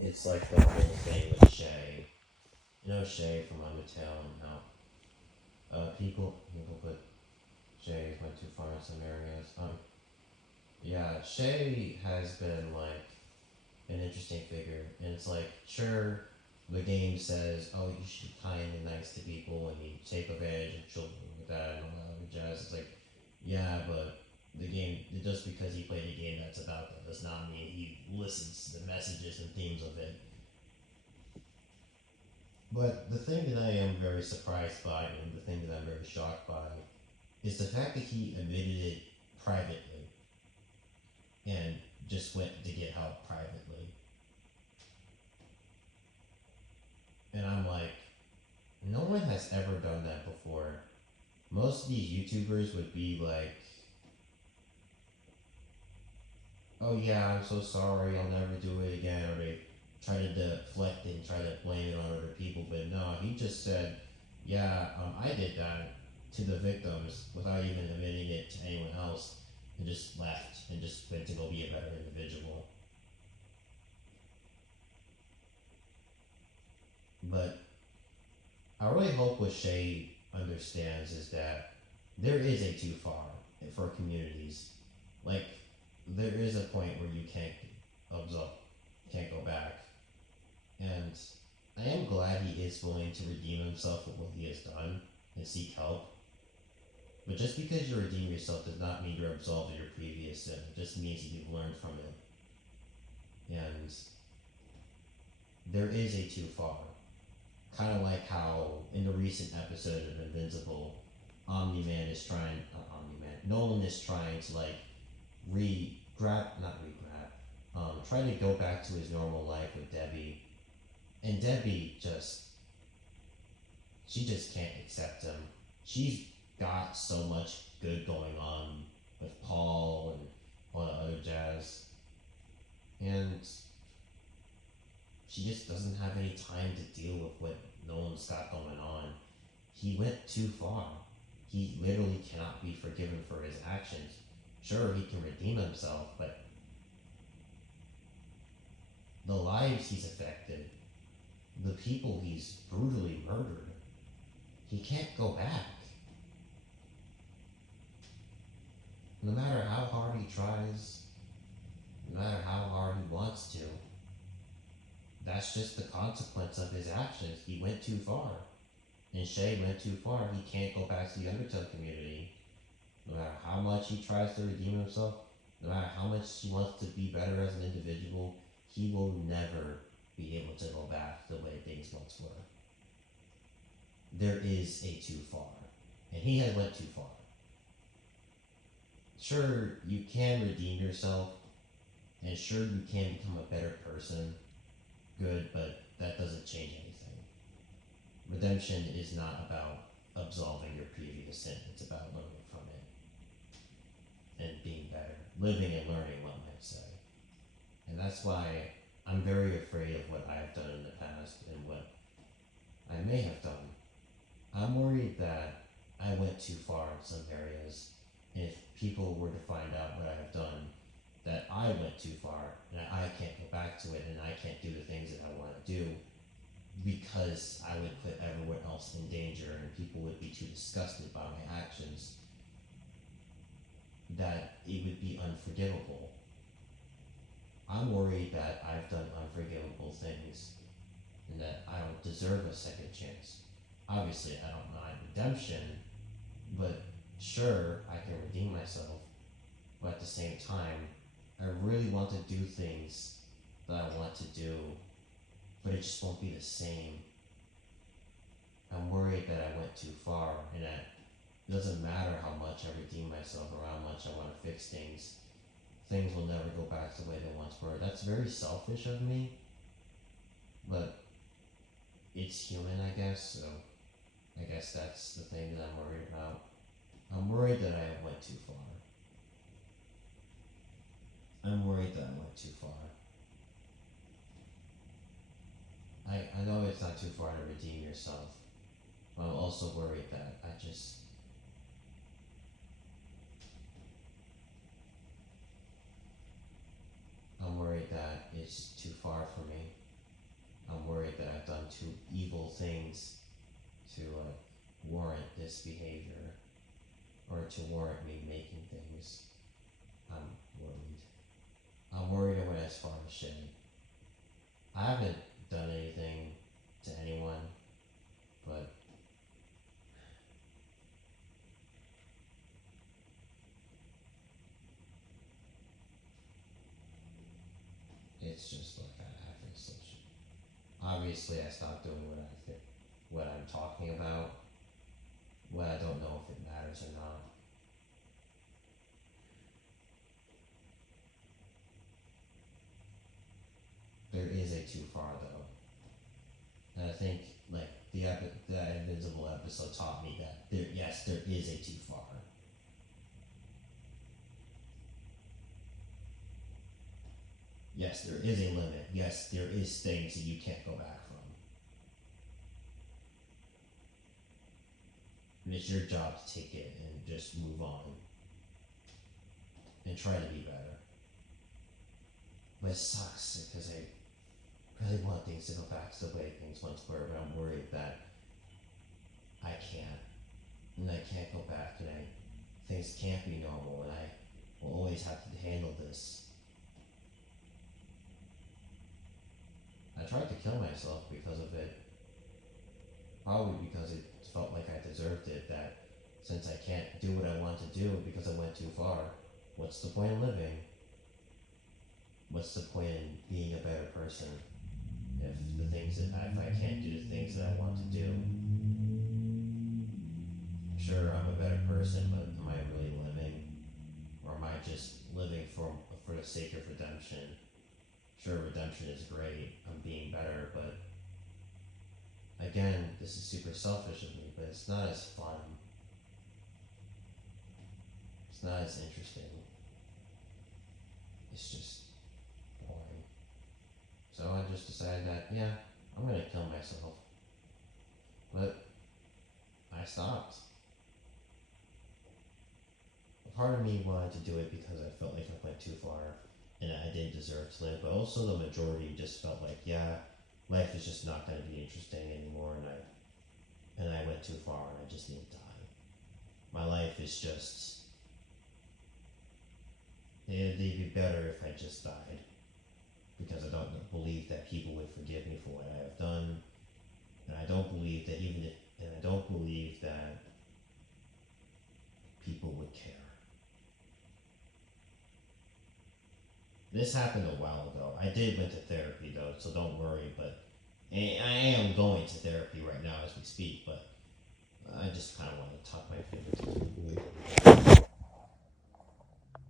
It's like the whole thing with Shay. You know Shay from Undertale and how people put Shay went too far in some areas. Yeah, Shay has been like an interesting figure, and it's like sure the game says oh you should be kind and nice to people and you take advantage of children like that and all that other jazz. It's like yeah, but the game just because he played a game that's about that does not mean he listens to the messages and themes of it. But the thing that I am very surprised by, and the thing that I'm very shocked by, is the fact that he admitted it privately and just went to get help privately. And I'm like, no one has ever done that before. Most of these YouTubers would be like, oh yeah, I'm so sorry, I'll never do it again, or they try to deflect it and try to blame it on other people. But no, he just said, yeah, I did that to the victims without even admitting it to anyone else, and just left and just went to go be a better individual. But I really hope what Shay understands is that there is a too far for communities. Like, there is a point where you can't absolve, can't go back. And I am glad he is willing to redeem himself for what he has done and seek help. But just because you redeem yourself does not mean you're absolved of your previous sin. It just means that you've learned from it. And there is a too far. Kind of like how in the recent episode of Invincible, Omni Man is trying, Omni Man, Nolan is trying to like not re grab, try to go back to his normal life with Debbie. And Debbie she just can't accept him. She's got so much good going on with Paul and all the other jazz, and she just doesn't have any time to deal with what Nolan's got going on. He went too far. He literally cannot be forgiven for his actions. Sure, he can redeem himself, but the lives he's affected, the people he's brutally murdered, he can't go back. No matter how hard he tries, no matter how hard he wants to, that's just the consequence of his actions. He went too far. And Shay went too far. He can't go back to the Undertale community. No matter how much he tries to redeem himself, no matter how much he wants to be better as an individual, he will never be able to go back to the way things once were. There is a too far. And he has went too far. Sure, you can redeem yourself, and sure you can become a better person, good, but that doesn't change anything. Redemption is not about absolving your previous sin, it's about learning from it and being better. Living and learning, one might say. And that's why I'm very afraid of what I have done in the past and what I may have done. I'm worried that I went too far in some areas. And if people were to find out what I have done, that I went too far and I can't go back to it and I can't do the things that I want to do because I would put everyone else in danger and people would be too disgusted by my actions, that it would be unforgivable. I'm worried that I've done unforgivable things and that I don't deserve a second chance. Obviously, I don't mind redemption, but sure, I can redeem myself, but at the same time, I really want to do things that I want to do, but it just won't be the same. I'm worried that I went too far and that it doesn't matter how much I redeem myself or how much I want to fix things. Things will never go back to the way they once were. That's very selfish of me, but it's human, I guess, so I guess that's the thing that I'm worried about. I'm worried that I went too far. I'm worried that I went too far. I know it's not too far to redeem yourself, but I'm also worried that I'm worried that it's too far for me. misbehavior or to warrant me making things, I'm worried. I'm worried I went as far as Shay. I haven't done anything to anyone, but it's just like I feel so shit. Obviously, I stopped doing what I think, what I'm talking about. What I don't know if it matters or not. There is a too far though, and I think like the Invincible episode taught me that there is a too far. Yes, there is a limit. Yes, there is things that you can't go back from, and it's your job to take it and just move on and try to be better. But it sucks because I really want things to go back to the way things once were, but I'm worried that I can't, and I can't go back, and things can't be normal, and I will always have to handle this. I tried to kill myself because of it, probably because it felt like I deserved it. That since I can't do what I want to do because I went too far, what's the point in living? What's the point in being a better person if I can't do the things that I want to do? Sure, I'm a better person, but am I really living, or am I just living for the sake of redemption? Sure, redemption is great. I'm being better, but again, this is super selfish of me, but it's not as fun. It's not as interesting. It's just boring. So I just decided that, yeah, I'm gonna kill myself. But I stopped. A part of me wanted to do it because I felt like I went too far and I didn't deserve to live, but also the majority just felt like, yeah, life is just not gonna be interesting anymore, and I went too far and I just need to die. My life is just, it'd be better if I just died because I don't believe that people would forgive me for what I have done, and I don't believe that and I don't believe that people would care. This happened a while ago. I did went to therapy though, so don't worry. But I am going to therapy right now as we speak. But